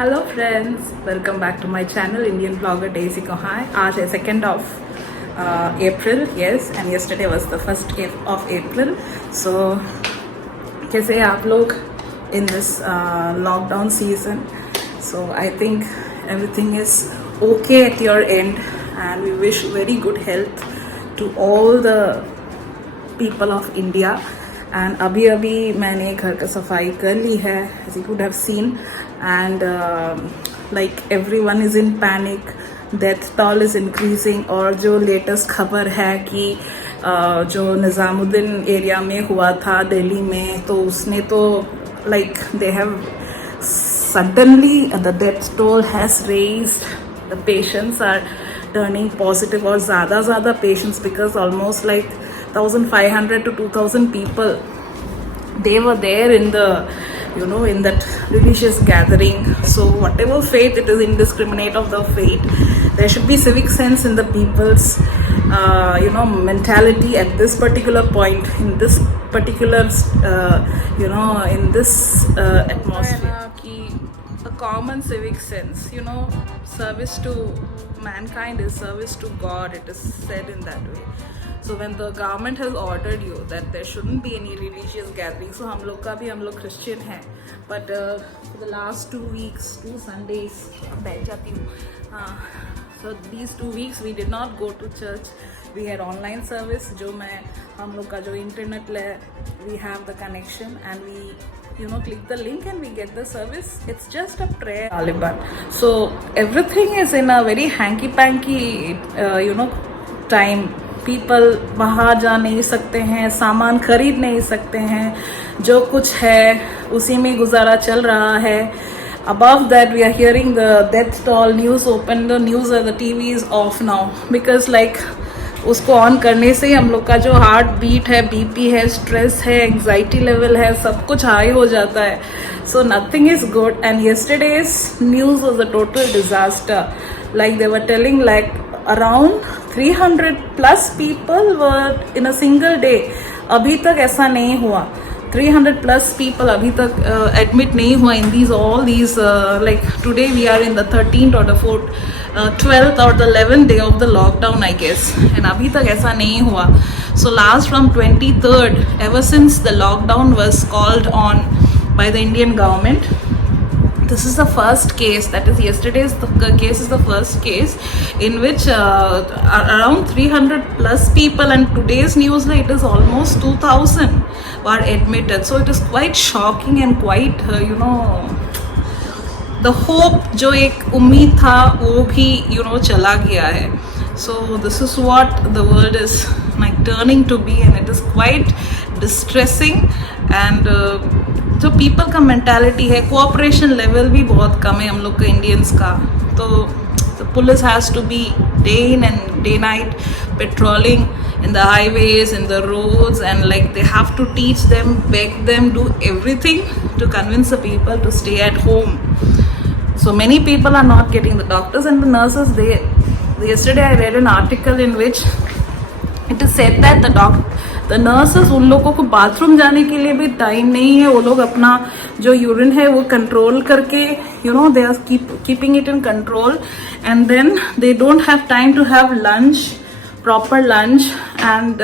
Hello friends, welcome back to my channel Indian blogger Daisy को hi. आज है 2nd of April, yes, and yesterday was the 1st of April. So कैसे हैं आप लोग in this lockdown season? So I think everything is okay at your end, and we wish very good health to all the people of India. And अभी मैंने घर का सफाई कर ली है, as you could have seen, and like everyone is in panic, death toll is increasing. और जो latest खबर है कि जो निज़ामुद्दीन एरिया में हुआ था दिल्ली में, तो उसने तो like they have suddenly the death toll has raised, the patients are turning positive और ज़्यादा patients, because almost like 1,500 to 2,000 people, they were there in the, in that religious gathering. So whatever faith, it is indiscriminate of the faith. There should be civic sense in the people's mentality at this particular point, in this particular in this atmosphere. A common civic sense, service to mankind is service to God, it is said in that way. So when the government has ordered you that there shouldn't be any religious gatherings, so हम लोग Christian हैं, but for the last 2 weeks, 2 Sundays, बैठ जाती हूँ, so these 2 weeks we did not go to church. We had online service, हम लोग का जो internet है, we have the connection, and we click the link and we get the service. It's just a prayer, Taliban. So everything is in a very hanky panky time. People बाहर जा नहीं सकते हैं, सामान खरीद नहीं सकते हैं, जो कुछ है उसी में गुजारा चल रहा है. Above that, we are hearing the death toll news. Open the news, the TV is off now, because like उसको ऑन करने से हम लोग का जो हार्ट बीट है, बीपी है, स्ट्रेस है, एंग्जाइटी लेवल है, सब कुछ हाई हो जाता है. So nothing is good. And yesterday's news was a total disaster. Like they were telling, like around 300 plus people were in a single day. अभी तक ऐसा नहीं हुआ. 300 plus people अभी तक admit नहीं हुआ in all these like today we are in the 13th or the 12th or the 11th day of the lockdown, I guess, and अभी तक ऐसा नहीं हुआ. So last from 23rd, ever since the lockdown was called on by the Indian government, this is the first case, that is yesterday's case is the first case in which around 300 plus people, and today's news it is almost 2,000 were admitted. So it is quite shocking and quite the hope जो एक उम्मीद था वो भी चला गया है. So this is what the world is like turning to be, and it is quite distressing. And जो पीपल का मेंटालिटी है, कोऑपरेशन लेवल भी बहुत कम है हम लोग का इंडियंस का. तो the police has to be day in and day night patrolling in the highways, in the roads, and like they have to teach them, beg them, do everything to convince the people to stay at home. So many people are not getting, the doctors and the nurses, yesterday I read an article in which it is said that the nurses, उन लोगों को bathroom जाने के लिए भी time नहीं है. वो लोग अपना जो यूरिन है वो कंट्रोल करके they are keeping it in control, and then they don't have time to have lunch, proper lunch, and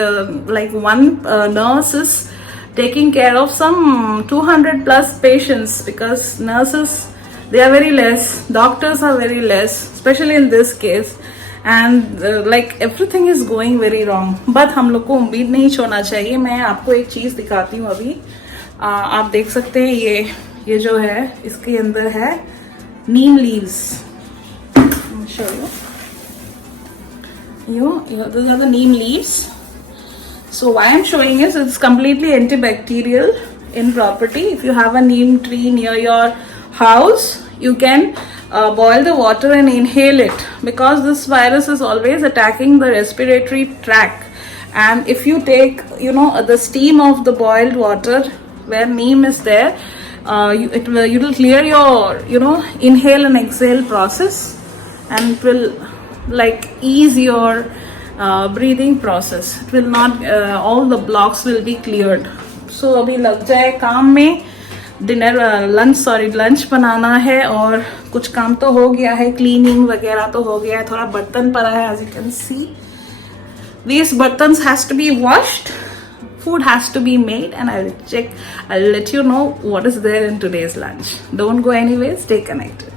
like one nurse is taking care of some 200 plus patients, because nurses, they are very less, doctors are very less, especially in this case. And like everything is going very wrong, but हम लोग को उम्मीद नहीं छोड़ना चाहिए. मैं आपको एक चीज़ दिखाती हूँ अभी. आप देख सकते हैं ये जो है, इसके अंदर है नीम leaves. show you these are the neem leaves. So why I'm showing is it's completely antibacterial in property. If you have a neem tree near your house, you can boil the water and inhale it, because this virus is always attacking the respiratory tract. And if you take the steam of the boiled water where neem is there, you will clear your inhale and exhale process, and it will like ease your breathing process. It will not all the blocks will be cleared. So अभी लग जाए काम में. Lunch बनाना है, और कुछ काम तो हो गया है, क्लीनिंग वगैरह तो हो गया है, थोड़ा बर्तन पड़ा है, as you can see. These buttons has to be washed, food has to be made, and I'll let you know what is there in today's lunch. Don't go anywhere, stay connected.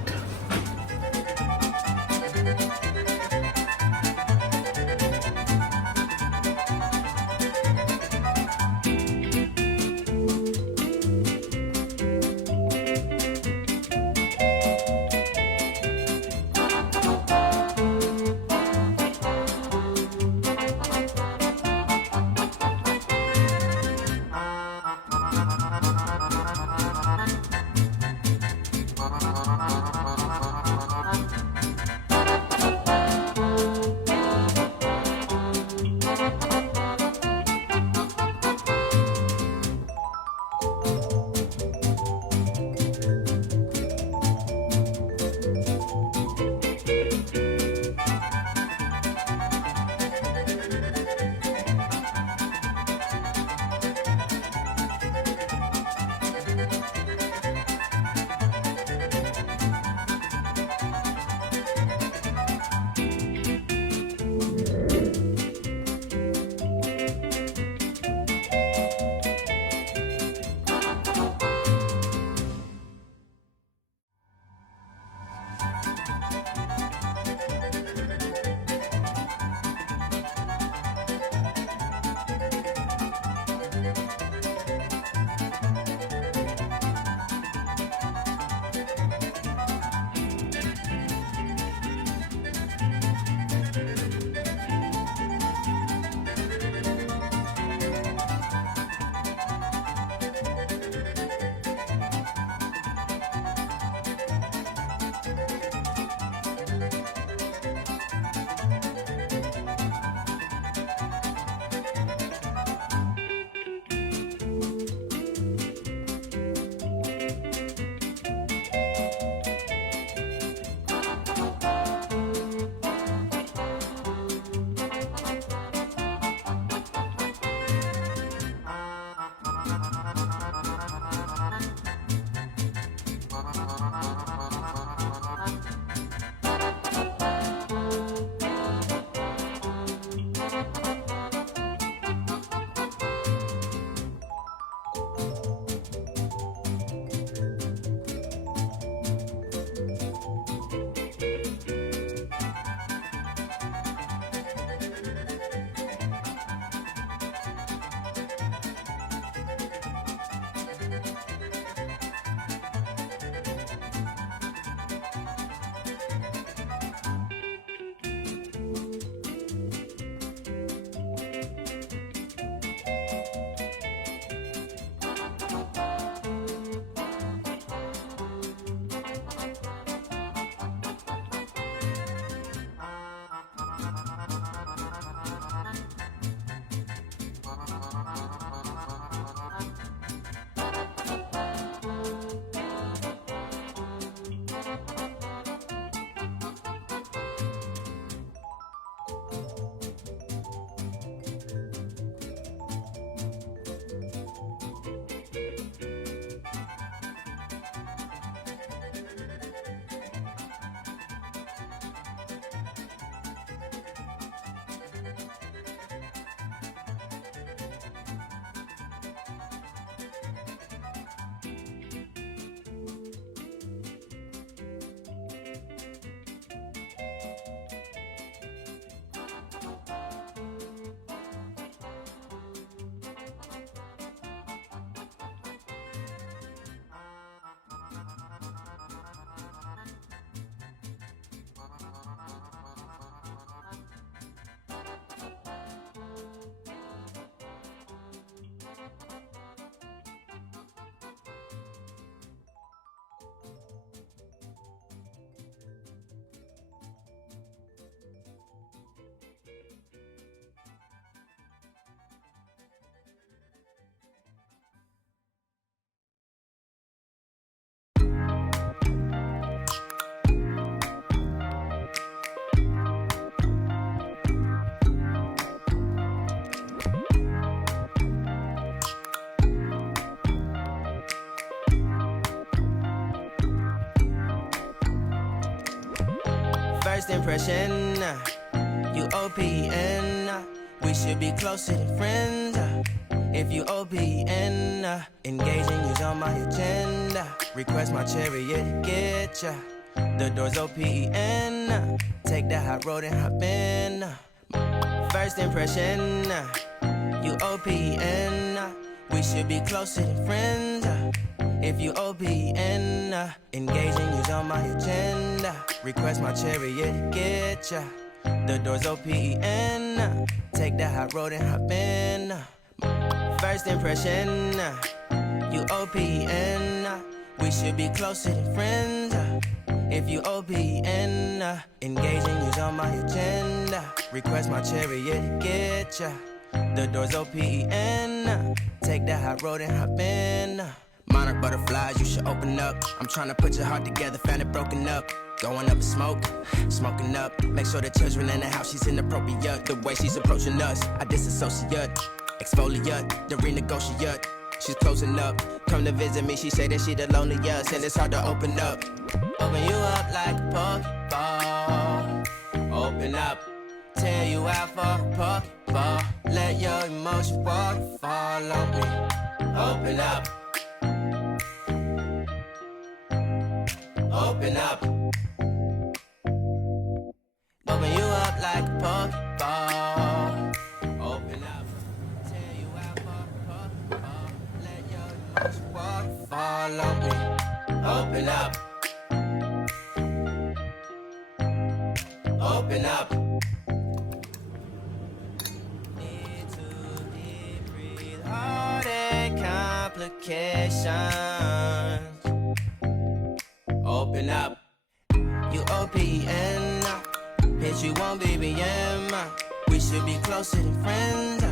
impression, you OPN. We should be closer than friends. If you OPN, engaging you's on my agenda. Request my chariot to get ya. The door's OPN. Take the hot road and hop in. First impression, you OPN. We should be closer than friends. If you OPN, engaging you's on my agenda. Request my chariot to get ya. The door's OPN. Take the hot road and hop in. First impression, you OPN. We should be closer than friends. If you OPN, engaging you's on my agenda. Request my chariot to get ya. The door's OPN. Take the hot road and hop in. Monarch butterflies, you should open up. I'm trying to put your heart together, found it broken up. Going up in smoke, smoking up. Make sure the children in the house, she's inappropriate. The way she's approaching us, I disassociate. Exfoliate, the renegotiate. She's closing up, come to visit me. She say that she the loneliest, and it's hard to open up. Open you up like a Pokeball. Open up, tear you out for a Pokeball. Let your emotion waterfall on me. Open up. Open up. Open you up like a Pokeball. Open up. Tear you out for a Pokeball. Let your emotion waterfall on me. Open up. Open up. Need to deep breathe. Heartache complications. Open up. You OPN. Bitch, you won't BBM. We should be closer than friends.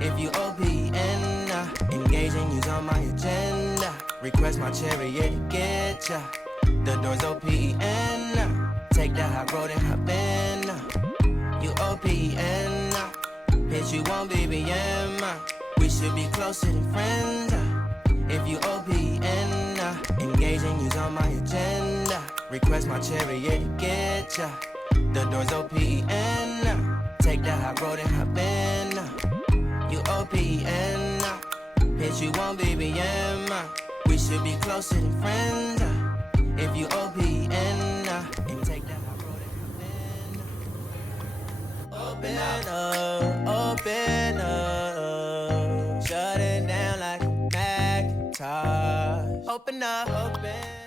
If you OPN, engaging you's on my agenda. Request my chariot to get ya. The door's OPN. Take the hot road and hop in. You OPN. Bitch, you won't BBM. We should be closer than friends. If you OPN, engaging you's on my agenda. Request my chariot to get ya. The door's OPN. Take the hot road and hop in. You OPN. Bitch, you won't BBM. We should be closer than friends. If you OPN, and take the hot road and hop in. Open up, open up. Shut it down like a Macintosh. Open up, open.